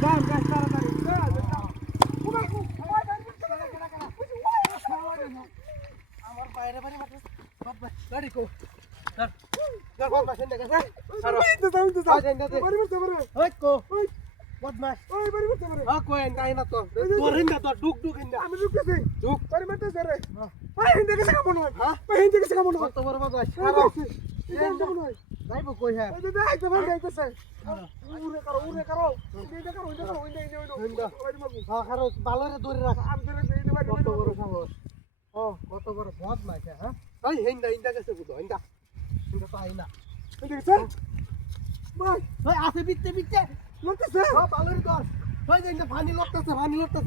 দাম গাছ তাড়াতাড়ি আমার বাইরে বাড়ি মাত্র গাড়ি কো স্যার স্যার বল বাসেন দেখে স্যার ওই কো বদমাশ ওই বাড়ি করতে পারে হ্যাঁ কই নাই না তো তোর হিন্দা তো ডুক ডুক হিন্দা আমি ঢুকতেছি ডুক বাড়ি মারতে স্যার ভাই হিন্দে কিছু কাম নয় ভাই হিন্দে কিছু কাম নয় কত বড় বদমাশ যাইবো কই হ্যাঁ এই যে আইতে ভাই যাইতেছে উরে করো ইন্দে করো হ্যাঁ খারো ভালোরে ধরে রাখ আমি ধরে এই যে কত বড় সাহস ও কত বড় বদমাশ হ্যাঁ এই হিন্দা হিন্দা গেছে বুঝো হিন্দা হিন্দা তো আইনা দেখছ ভাই ওই আছে বিচ্ছে বিচ্ছে লড়তেছে হ্যাঁ ভালোরে কর ওই যে পানি লড়তেছে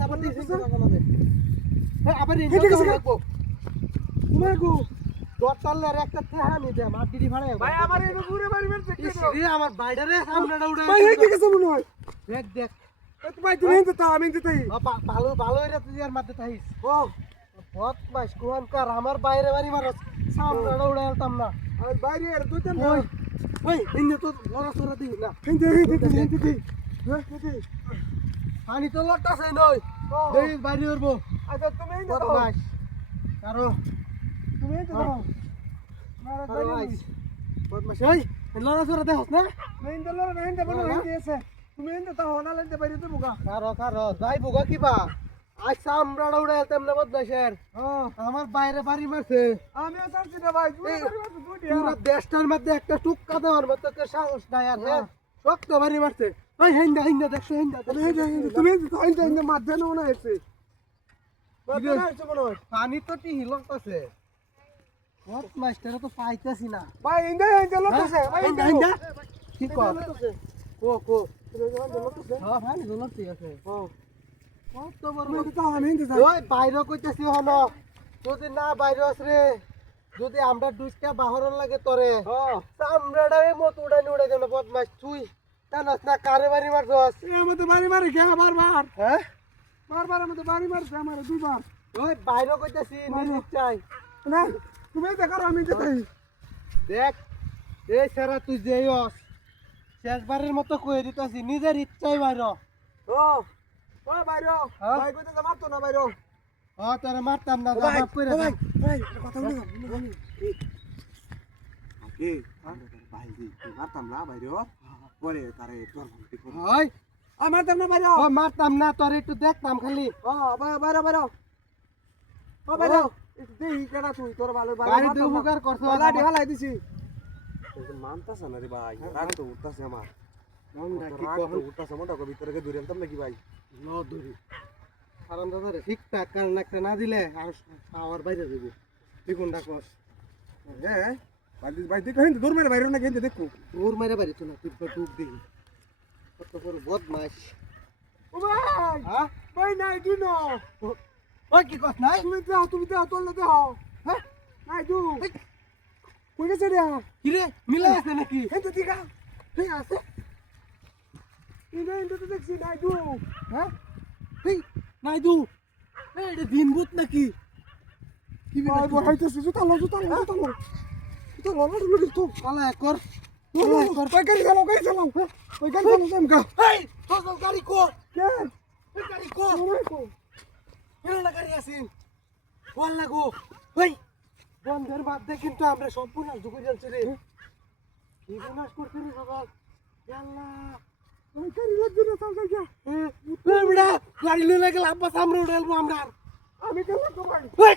আবার দিছে আমাদের এই আবার এই লাগবো মাগো দোতালে আর একটা তেহানি দে আমার দিদি ভাড়া ভাই আমার এই পুরো বাড়ি মারতে রে আমার বাইরে সামনেটা উড়ে ভাই এই কিছু মনে হয় দেখ দেখ ভাই তুমি হিন্দে তা আমি হিন্দে তাই ভালো ভালো রে তুই আর মারতে তাইস ও বদমাশ কোনকার আমার বাইরে বাড়ি মারছ সামনেটা উড়ে আলতাম না আর বাইরে আর দুইটা ওই ওই ইন্নে তো লড়া সরা দিই না হিন্দে পানি তো লড়তাছে নই দেই বাইরে উড়বো আচ্ছা তুমি হিন্দে দাও বদমাশ কারো তুমি হিন্দে দাও মারা বাইরে বদমাশ ওই লড়া সরা দেখছ না হিন্দে লড়া না হিন্দে বলো হিন্দে আছে তুমি হিন্দে তাও না হিন্দে বাইরে তো বুগা কারো যাই বুগা কিবা আজ সামনেটা উড়ে আলতাম না বদমাশের আমার বাইরে বাড়ি মারছে আমিও চাচ্ছি না ভাই তুমি বাড়ি মারতে দুইটা পুরো দেশটার মধ্যে একটা টুক্কা দেওয়ার মতো তোর সাহস নাই আর হ্যাঁ শক্ত বাড়ি মারছে ওই হিন্দা দেখছো হিন্দা তুমি হিন্দে মারতে না মনে হচ্ছে মারতে না হচ্ছে মনে হয় পানি তো টিহি লাগতেছে মাস্টার তো পাইতাছি না ভাই হিন্দে লড়তেছে ভাই হিন্দা কি কর কো লড়তেছে হ্যাঁ ভাই জলতি আছে কত বড় তুমি তো আমি হিন্দে ওই বাইরে কইতাছি হন যদি না বাইরে আসরে যদি আমরা দুইটা বাহরন লাগে তোরে চামড়াটা মত উড়ানি উড়াই দেন বদমাস তুই জানাস না কারে বাড়ি মারছস আমাদের বাড়ি মারে কে বারবার হ্যাঁ বারবার আমাদের বাড়ি মারছে আমার দুইবার ওই বাইরে কইতাছি নিরিচ চাই না তুমি দেখো আমি যেতাই দেখ এই সারা তুই যেয়স শেষবারের মতো কই দিতাছি নিজের ইচ্ছাই বাইরে ও ও বাইরো ভাই কইতে মারতো না বাইরো তোরে মারতাম না জবাব কইরা ভাই ভাই কথা বলি আগে ভাই দি মারতাম না বাইরে পরে তারে তোর ওই আমার তো না বাইরো ও মারতাম না তোরে একটু দেখতাম খালি ও বাইরো ও বাইরো দেই কেডা তুই তোর ভালো বাড়ি দিয়ে উপকার করছ লাঠি হালাই দিছি মানতাছ না রে ভাই রাগ তো উঠতাছে আমার মনটা কি রাগ কহন তো উঠতাছে মোটা কো ভিতরে কে দূরে আনতাম নাকি ভাই ন ধরি কারণ দাদা ঠিকঠাক কারণ একটা না দিলে আর পাওয়ার বাইরে যাবে তুই কোনটা কস হ্যাঁ ভাই দেখো হিন্দে দূর মেরে বাইরো না হিন্দে দেখো তোর মারে বাড়ি তো না তুই ডুব দিবি কত বড় বদমাশ ও ভাই হ্যাঁ ভাই নাই দিনো ওই কি কস নাই তুমি দাও তোর না দাও হ্যাঁ নাই দু কই গেছে রে কি রে মিলাই আছে নাকি হিন্দে দিগা তুই আছে হিন্দে তো দেখছি নাই দু হ্যাঁ তুই নাই দু এই এটা দিন ভূত নাকি কি ভাই বহাইতেছি জুতা লো তো পালা কর ওই গাড়ি চালাও ওই গাড়ি চালাও জামকা এই তোর গাড়ি কো কে ওই গাড়ি কো ওই কো এলা গাড়ি আছেন বল লাগো ওই বন্ধের বাদে কিন্তু আমরা সম্পূর্ণ ঢুকে যাচ্ছি রে কি বিনাশ করতে রে সকাল আল্লাহ ওই গাড়ি লাগবে না চাল যা এই বড়া গাড়ি লয়ে গেল আব্বা সামনে উড়ালবো আমরা আমি কেন তো ভাই ওই